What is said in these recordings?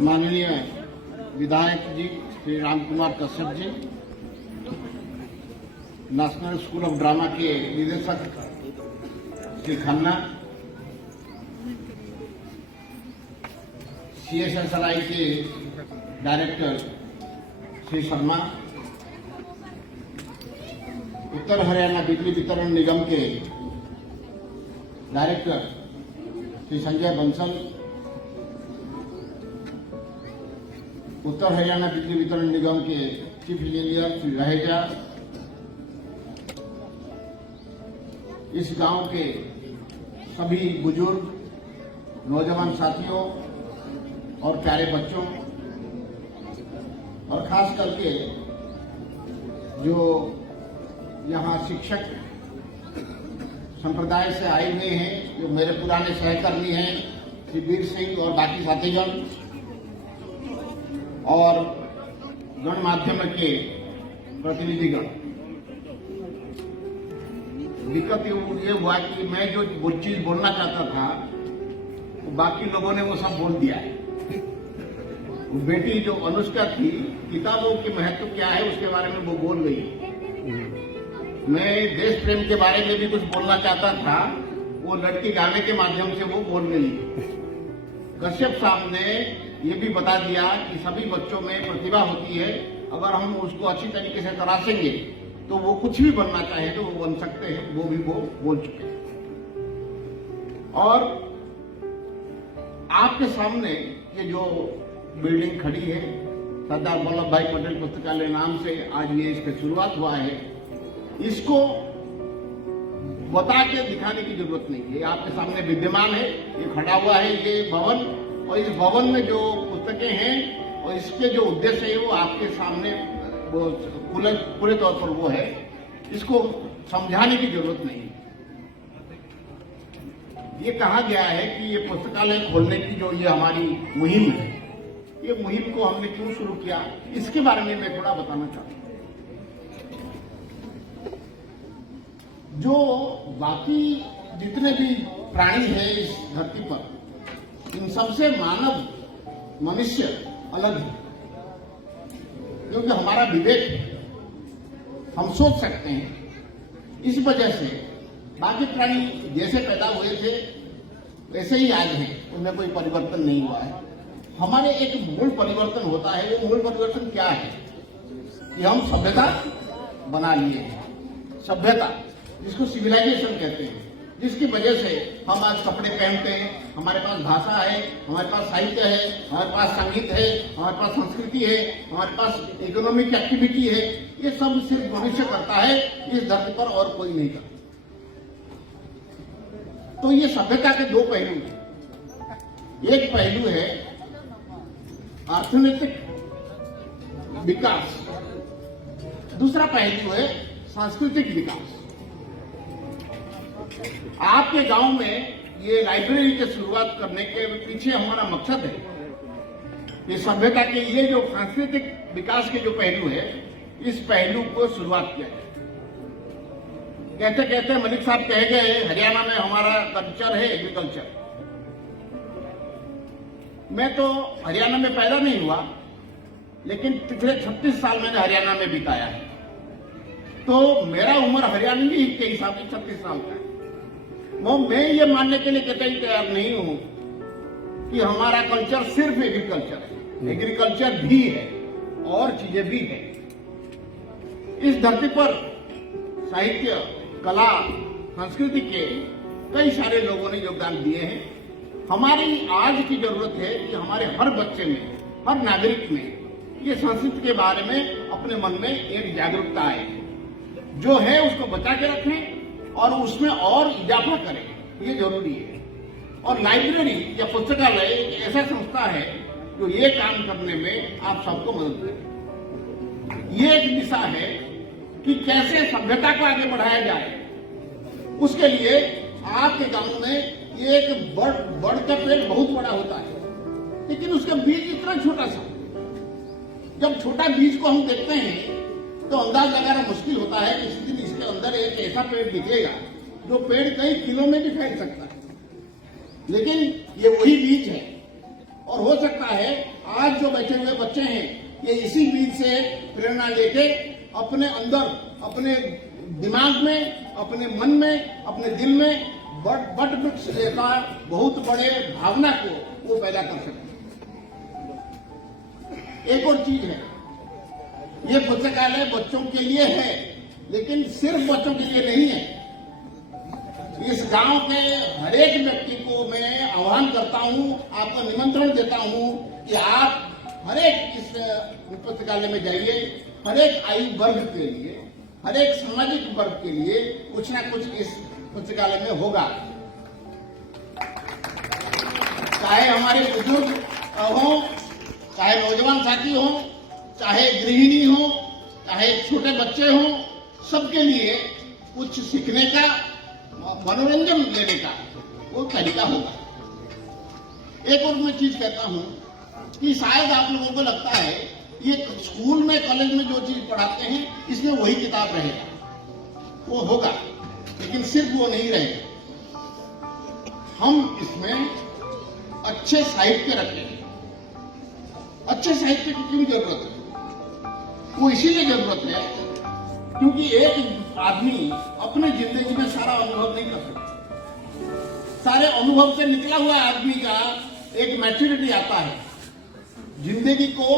माननीय विधायक जी Shri Ramkumar Kashyap ji, national school of drama के निदेशक श्री खन्ना, CSSRI के डायरेक्टर श्री शर्मा, उत्तर हरियाणा बिजली वितरण निगम के डायरेक्टर श्री संजय बंसल, उत्तर हरियाणा बिजली वितरण निगम के चीफ इंजीनियर श्री रहेजा, इस गांव के सभी बुजुर्ग, नौजवान साथियों और प्यारे बच्चों, और खास करके जो यहाँ शिक्षक संप्रदाय से आए हुए हैं, जो मेरे पुराने सहकर्मी हैं श्री वीर सिंह और बाकी साथीगण, और गण माध्यम के प्रतिनिधिगण। दिक्कत ये हुआ कि मैं जो चीज बोलना चाहता था तो बाकी लोगों ने वो सब बोल दिया है। बेटी जो अनुष्का थी, किताबों की महत्व क्या है उसके बारे में वो बोल गई। मैं देश प्रेम के बारे में भी कुछ बोलना चाहता था, वो लड़की गाने के माध्यम से वो बोल गई। कश्यप साहब ने ये भी बता दिया कि सभी बच्चों में प्रतिभा होती है, अगर हम उसको अच्छी तरीके से तराशेंगे तो वो कुछ भी बनना चाहे तो वो बन सकते हैं, वो भी वो बोल चुके हैं। और आपके सामने ये जो बिल्डिंग खड़ी है, सरदार वल्लभ भाई पटेल पुस्तकालय नाम से आज ये इसकी शुरुआत हुआ है, इसको बता के दिखाने की जरूरत नहीं है। आपके सामने विद्यमान है, ये खड़ा हुआ है ये भवन, और इस भवन में जो पुस्तकें हैं और इसके जो उद्देश्य है वो आपके सामने वो पूरे तौर पर वो है, इसको समझाने की जरूरत नहीं। ये कहा गया है कि ये पुस्तकालय खोलने की जो ये हमारी मुहिम है, ये मुहिम को हमने क्यों शुरू किया, इसके बारे में मैं थोड़ा बताना चाहता हूं। जो बाकी जितने भी प्राणी हैं इस धरती पर, इन सबसे मानव मनुष्य अलग है, क्योंकि हमारा विवेक है, हम सोच सकते हैं। इस वजह से बाकी प्राणी जैसे पैदा हुए थे वैसे ही आज हैं, उनमें कोई परिवर्तन नहीं हुआ है। हमारे एक मूल परिवर्तन होता है। वो मूल परिवर्तन क्या है कि हम सभ्यता बना लिए हैं, सभ्यता जिसको सिविलाइजेशन कहते हैं, जिसकी वजह से हम आज कपड़े पहनते हैं, हमारे पास भाषा है, हमारे पास साहित्य है, हमारे पास संगीत है, हमारे पास संस्कृति है, हमारे पास इकोनॉमिक एक्टिविटी है। ये सब सिर्फ मनुष्य करता है इस धरती पर, और कोई नहीं करता। तो ये सभ्यता के दो पहलू हैं। एक पहलू है अर्थनैतिक विकास, दूसरा पहलू है सांस्कृतिक विकास। आपके गांव में ये लाइब्रेरी की शुरुआत करने के पीछे हमारा मकसद है कि सभ्यता के ये जो सांस्कृतिक विकास के जो पहलू है, इस पहलू को शुरुआत किया जाए। कहते कहते मलिक साहब कह गए, हरियाणा में हमारा कल्चर है एग्रीकल्चर। मैं तो हरियाणा में पैदा नहीं हुआ, लेकिन पिछले 36 साल मैंने हरियाणा में बिताया है, तो मेरा उम्र हरियाणवी के हिसाब से 36 साल का है। मैं ये मानने के लिए कतई तैयार नहीं हूं कि हमारा कल्चर सिर्फ एग्रीकल्चर है। एग्रीकल्चर भी है और चीजें भी है। इस धरती पर साहित्य, कला, संस्कृति के कई सारे लोगों ने योगदान दिए हैं। हमारी आज की जरूरत है कि हमारे हर बच्चे में, हर नागरिक में ये संस्कृति के बारे में अपने मन में एक जागरूकता आए, जो है उसको बचा के रखें और उसमें और इजाफा करें, ये जरूरी है। और लाइब्रेरी या पुस्तकालय एक ऐसा संस्था है जो ये काम करने में आप सबको मदद करें। ये एक दिशा है कि कैसे सभ्यता को आगे बढ़ाया जाए। उसके लिए आपके गांव में एक बड़ का पेड़ बहुत बड़ा होता है, लेकिन उसका बीज इतना छोटा सा। जब छोटा बीज को हम देखते हैं तो अंदाज लगाना मुश्किल होता है कि इस दिन इसके अंदर एक ऐसा पेड़ दिखेगा जो पेड़ कई किलो में भी फैल सकता है, लेकिन ये वही बीज है। और हो सकता है आज जो बैठे हुए बच्चे हैं ये इसी बीज से प्रेरणा लेके अपने अंदर, अपने दिमाग में, अपने मन में, अपने दिल में बट वृक्ष जैसा बहुत बड़े भावना को वो पैदा कर सकते हैं। एक और चीज है, ये पुस्तकालय बच्चों के लिए है, लेकिन सिर्फ बच्चों के लिए नहीं है। इस गांव के हर एक व्यक्ति को मैं आह्वान करता हूं, आपको निमंत्रण देता हूं कि आप हर एक इस पुस्तकालय में जाइए। हर एक आयु वर्ग के लिए, हर एक सामाजिक वर्ग के लिए कुछ ना कुछ इस पुस्तकालय में होगा। चाहे हमारे बुजुर्ग हो, चाहे नौजवान साथी हो, चाहे गृहिणी हो, चाहे छोटे बच्चे हो, सबके लिए कुछ सीखने का, मनोरंजन लेने का वो तरीका होगा। एक और मैं चीज कहता हूं कि शायद आप लोगों को लगता है ये स्कूल में, कॉलेज में जो चीज पढ़ाते हैं इसमें वही किताब रहेगा, वो होगा, लेकिन सिर्फ वो नहीं रहेगा। हम इसमें अच्छे साहित्य रखेंगे। अच्छे साहित्य की क्यों जरूरत है? वो इसीलिए जरूरत है क्योंकि एक आदमी अपने जिंदगी में सारा अनुभव नहीं कर सकता। सारे अनुभव से निकला हुआ आदमी का एक मैच्योरिटी आता है, जिंदगी को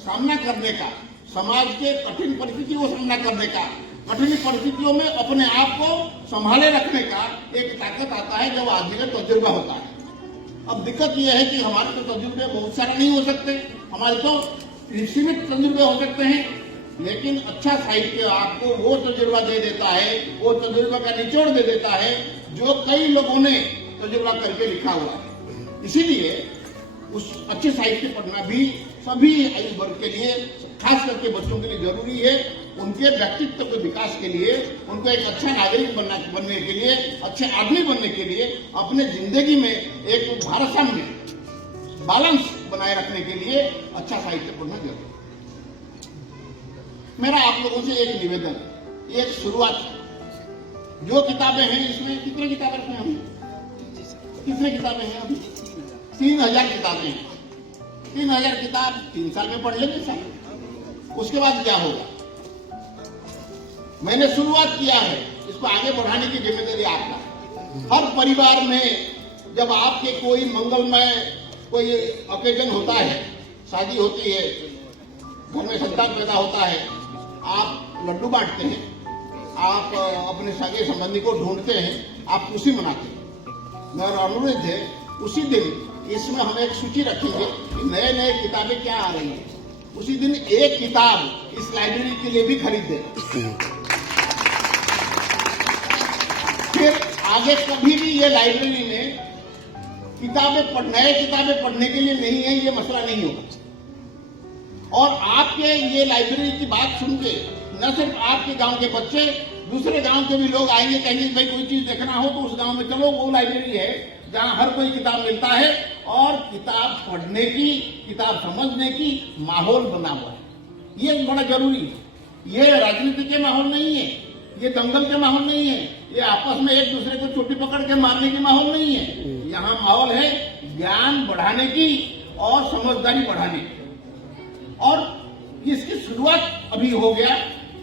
सामना करने का, समाज के कठिन परिस्थितियों को सामना करने का, कठिन परिस्थितियों में अपने आप को संभाले रखने का एक ताकत आता है जब आदमी का तजुर्बा होता है। अब दिक्कत यह है कि हमारे तो तजुर्बे बहुत सारे नहीं हो सकते, हमारे तो सीमित तजुर्बे हो सकते हैं, लेकिन अच्छा साहित्य आपको वो तजुर्बा दे देता है, वो तजुर्बा का निचोड़ दे देता है जो कई लोगों ने तजुर्बा करके लिखा हुआ है। इसीलिए उस अच्छे साहित्य पढ़ना भी सभी आयु वर्ग के लिए, खास करके बच्चों के लिए जरूरी है। उनके व्यक्तित्व के विकास के लिए, उनको एक अच्छा नागरिक बनने के लिए, अच्छे आदमी बनने के लिए, अपने जिंदगी में एक भारसाम्य, बैलेंस बनाए रखने के लिए अच्छा साहित्य पढ़ना जरूरी है। मेरा आप लोगों से एक निवेदन, एक शुरुआत है। जो किताबें हैं इसमें, कितनी किताबें रखी हैं हम? कितनी किताबें हैं अभी? 3000 किताबें हैं। 3000 किताब 3 साल में पढ़ लेंगे साहब, उसके बाद क्या होगा? मैंने शुरुआत किया है, इसको आगे बढ़ाने की जिम्मेदारी आपका। हर परिवार में जब आपके कोई मंगलमय कोई ओकेजन होता है, शादी होती है, घर में संतान पैदा होता है, आप लड्डू बांटते हैं, आप अपने सगे संबंधी को ढूंढते हैं, आप खुशी मनाते हैं। मेरा अनुरोध है उसी दिन इसमें हम एक सूची रखेंगे कि नए नए किताबें क्या आ रही हैं। उसी दिन एक किताब इस लाइब्रेरी के लिए भी खरीद दें। फिर आगे कभी भी ये लाइब्रेरी में नए किताबें पढ़ने के लिए नहीं है, ये मसला नहीं होगा। और आपके ये लाइब्रेरी की बात सुन के न सिर्फ आपके गांव के बच्चे, दूसरे गांव के भी लोग आएंगे, कहेंगे भाई कोई चीज देखना हो तो उस गांव में चलो, वो लाइब्रेरी है जहां हर कोई किताब मिलता है और किताब पढ़ने की, किताब समझने की माहौल बना हुआ है। ये बड़ा जरूरी है। ये राजनीति के माहौल नहीं है, ये दंगल के माहौल नहीं है, ये आपस में एक दूसरे को चोटी पकड़ के मारने की माहौल नहीं है। यहाँ माहौल है ज्ञान बढ़ाने की और समझदारी बढ़ाने की। और इसकी शुरुआत अभी हो गया,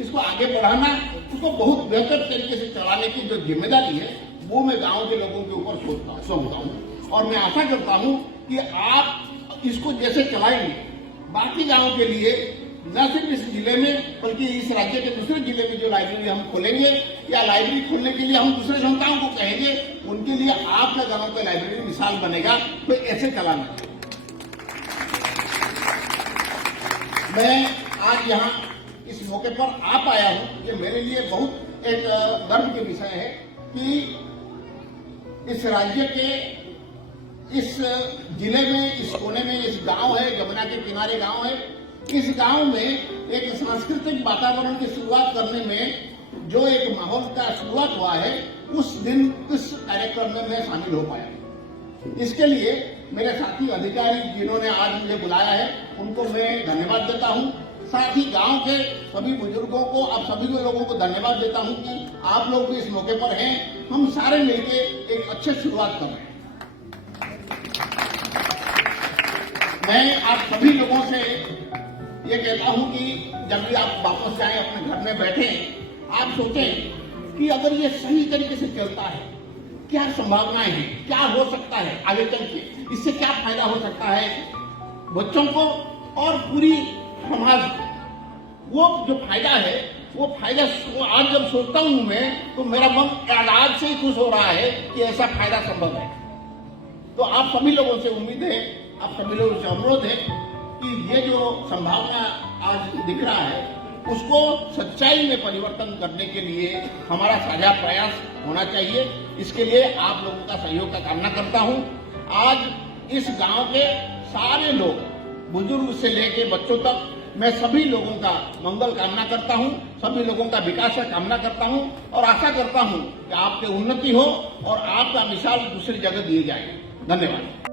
इसको आगे बढ़ाना, उसको बहुत बेहतर तरीके से चलाने की जो जिम्मेदारी है वो मैं गांव के लोगों के ऊपर सौंपता हूँ। और मैं आशा करता हूँ कि आप इसको जैसे चलाएंगे, बाकी गांव के लिए न सिर्फ इस जिले में बल्कि इस राज्य के दूसरे जिले में जो लाइब्रेरी हम खोलेंगे या लाइब्रेरी खोलने के लिए हम दूसरे जनताओं को कहेंगे, उनके लिए आपका गांव का लाइब्रेरी मिसाल बनेगा। तो ऐसे चलाना। मैं आज यहाँ इस मौके पर आ पाया हूँ, ये मेरे लिए बहुत एक गर्व के विषय है कि इस राज्य के इस जिले में, इस कोने में इस गांव है, यमुना के किनारे गांव है, इस गांव में एक सांस्कृतिक वातावरण की शुरुआत करने में जो एक माहौल का शुरुआत हुआ है, उस दिन इस कार्यक्रम में मैं शामिल हो पाया। इसके लिए मेरे साथी अधिकारी जिन्होंने आज मुझे बुलाया है, उनको मैं धन्यवाद देता हूं। साथ ही गांव के सभी बुजुर्गों को, आप सभी लोगों को धन्यवाद देता हूं कि आप लोग भी इस मौके पर हैं। हम सारे मिलकर एक अच्छी शुरुआत कर रहे हैं। मैं आप सभी लोगों से ये कहता हूं कि जब भी आप वापस जाएं अपने घर में बैठे, आप सोचें कि अगर ये सही तरीके से चलता है, क्या संभावनाएं हैं, क्या हो सकता है आगे चल के, इससे क्या फायदा हो सकता है बच्चों को और पूरी समाज को। वो जो फायदा है, वो फायदा आज जब सोचता हूं मैं, तो मेरा मन आज से ही खुश हो रहा है कि ऐसा फायदा संभव है। तो आप सभी लोगों से उम्मीद है, आप सभी लोगों से अनुरोध है कि ये जो संभावना आज दिख रहा है, उसको सच्चाई में परिवर्तन करने के लिए हमारा साझा प्रयास होना चाहिए। इसके लिए आप लोगों का सहयोग का कामना करता हूं। आज इस गांव के सारे लोग, बुजुर्ग से लेकर बच्चों तक, मैं सभी लोगों का मंगल कामना करता हूं, सभी लोगों का विकास का कामना करता हूं और आशा करता हूं कि आपकी उन्नति हो और आपका मिसाल दूसरी जगह दिए जाए। धन्यवाद।